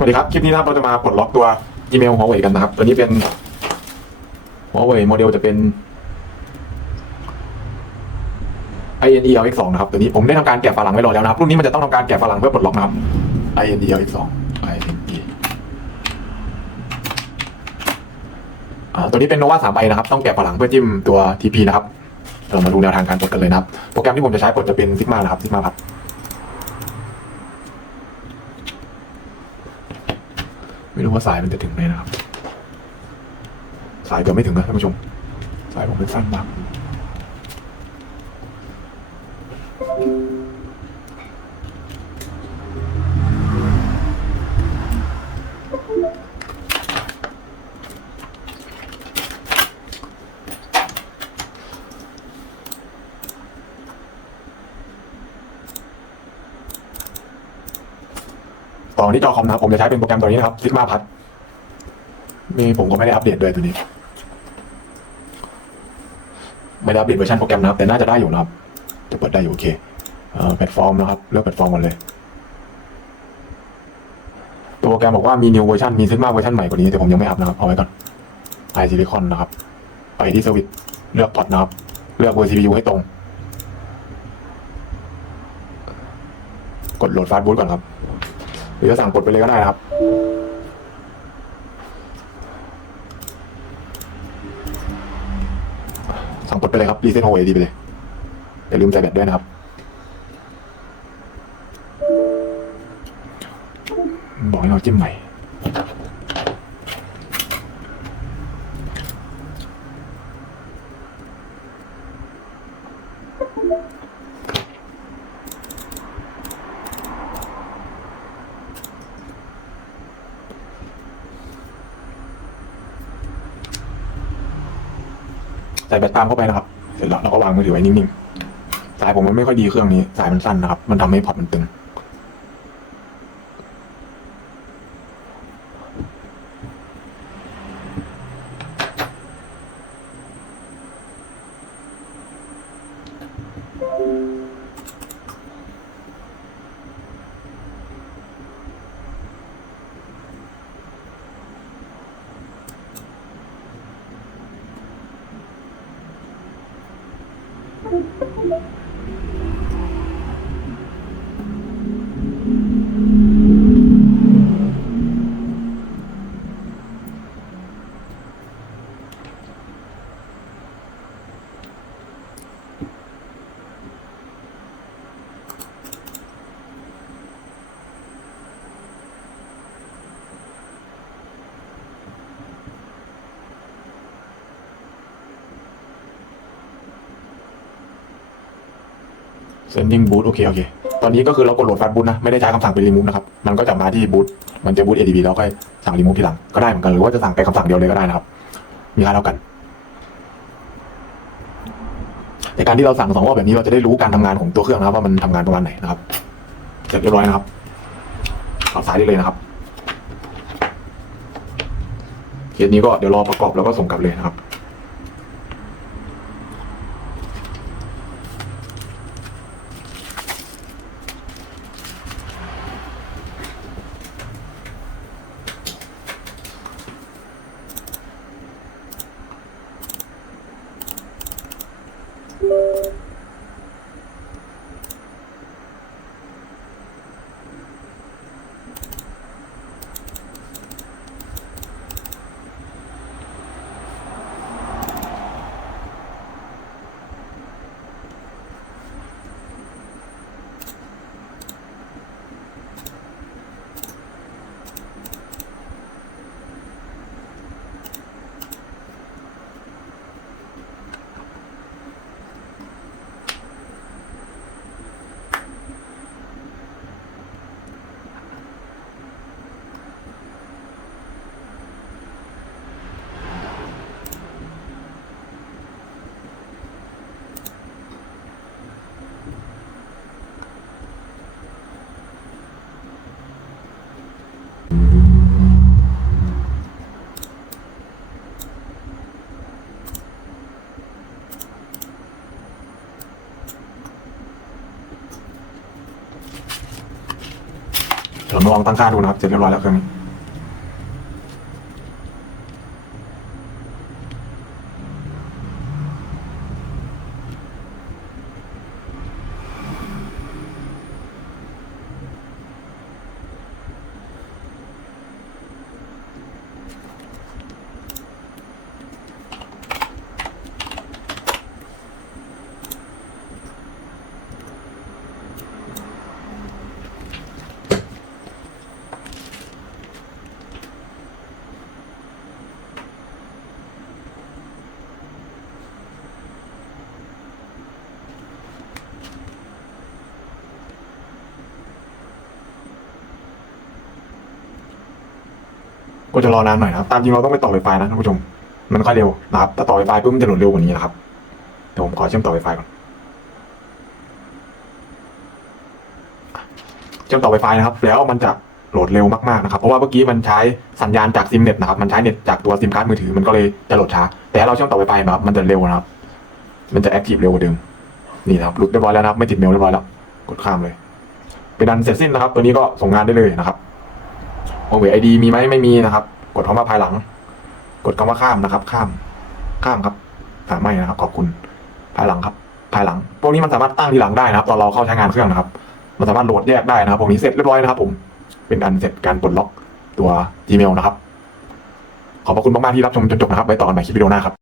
วัสดีครับ คลิปนี้นะครับเราจะมาปลดล็อกตัวอีเมล Huawei กันนะครับ ตัวนี้เป็น Huawei โมเดลจะเป็น INE LX2 นะครับ ตัวนี้ผมได้ทำการแกะฝาหลังไว้รอแล้วนะครับ รุ่นนี้มันจะต้องทำการแกะฝาหลังเพื่อปลดล็อกนะครับ INE LX2 INE ตัวนี้เป็น Nova 3i นะครับ ต้องแกะฝาหลังเพื่อจิ้มตัว TP นะครับ เรามาดูแนวทางการปลดกันเลยนะครับ โปรแกรมที่ผมจะใช้ปลดจะเป็น Sigma นะครับ Sigma พัด ไม่รู้ว่าสายมันจะถึงไหมนะครับ สายเกือบไม่ถึงนะท่านผู้ชม สายผมเป็นสั้นมาก ต่อที่จอคอมนะครับผมจะใช้เป็นโปรแกรมตัวนี้นะครับ Sigma พัดนี่ผมก็ไม่ได้อัปเดตด้วยตัวนี้ ไม่ได้อัปเดตเวอร์ชันโปรแกรมนะครับ แต่น่าจะได้อยู่นะครับ จะเปิดได้อยู่โอเคเออแพลตฟอร์มนะครับ เลือกแพลตฟอร์มก่อนเลยตัวโปรแกรมบอกว่ามี new เวอร์ชันมี Sigma เวอร์ชันใหม่กว่านี้ แต่ผมยังไม่อัพนะครับ เอาไว้ก่อน i Silicon นะครับ ไปที่ Service เลือกพอร์ตนะครับ เลือกเวอร์ CPU ให้ตรง กดโหลดฟาสต์บูตก่อนครับ หรือจะสั่งกดไปเลยก็ได้นะครับ สั่งกดไปเลยครับรีเซ็ตโฮเอดีไปเลยอย่าลืมใส่แบตด้วยนะครับ บอกให้เราจิ้มใหม่ ใส่แบตตามเข้าไปนะครับ เสร็จแล้วเราก็วางมือถือไว้นิ่งๆ สายผมมันไม่ค่อยดีเครื่องนี้ สายมันสั้นนะครับ มันทำให้พอร์ตมันตึง Sending boot โอเคโอเค ตอนนี้ก็คือเรากดโหลดฟาสต์บูตนะ ไม่ได้ใช้คำสั่งเป็น remove นะครับ มันก็จะมาที่บูตมันจะบูต adb แล้วก็สั่ง remove ทีหลัง ก็ได้เหมือนกัน หรือว่าจะสั่งไปคำสั่งเดียวเลยก็ได้นะครับ มีค่าเท่ากันในการที่เราสั่งสองรอบแบบนี้เราจะได้รู้การทำงานของตัวเครื่องนะครับว่ามันทำงานประมาณไหนนะครับเสร็จเรียบร้อยนะครับเอาสายได้เลยนะครับเคสนี้ก็เดี๋ยวรอประกอบแล้วก็ส่งกลับเลยนะครับ เดี๋ยวลองตั้งค่าดูนะครับเสร็จเรียบร้อยแล้วเครื่องนี้ ก็จะรอนานหน่อยนะครับ ตามจริงเราต้องไปต่อไวไฟนะท่านผู้ชม มันค่อยเร็วนะครับถ้าต่อไวไฟปุ๊บมันจะโหลดเร็วกว่านี้นะครับเดี๋ยวผมขอเชื่อมต่อไวไฟก่อน เชื่อมต่อไวไฟนะครับ แล้วมันจะโหลดเร็วมากๆนะครับ เพราะว่าเมื่อกี้มันใช้สัญญาณจากซิมเน็ตนะครับ มันใช้เน็ตจากตัวซิมการ์ดมือถือ มันก็เลยจะโหลดช้า แต่ถ้าเราเชื่อมต่อไวไฟนะครับ มันจะเร็วนะครับ มันจะแอคทีฟเร็วกว่าเดิม นี่นะครับ หลุดเรียบร้อยแล้วนะครับ ไม่ติดเมลเรียบร้อยแล้ว กดข้ามเลย เป็นอันเสร็จสิ้นนะครับ ตัวนี้ก็ส่งงานได้เลยนะครับ โอเวอร์ไอดีมีไหมไม่มีนะครับ กดคำว่าภายหลัง กดคำว่าข้ามนะครับ ข้าม ข้ามครับสาไม่นะครับ ขอบคุณ ภายหลังครับ ภายหลัง พวกนี้มันสามารถตั้งทีหลังได้นะครับ ตอนเราเข้าใช้งานเครื่องนะครับ มันสามารถโหลดแยกได้นะครับ พวกนี้เสร็จเรียบร้อยนะครับ ผม เป็นอันเสร็จการปลดล็อกตัว Gmail นะครับ ขอบพระคุณมากๆที่รับชมจนจบนะครับ ไว้ต่อกันใหม่คลิปวิดีโอหน้าครับ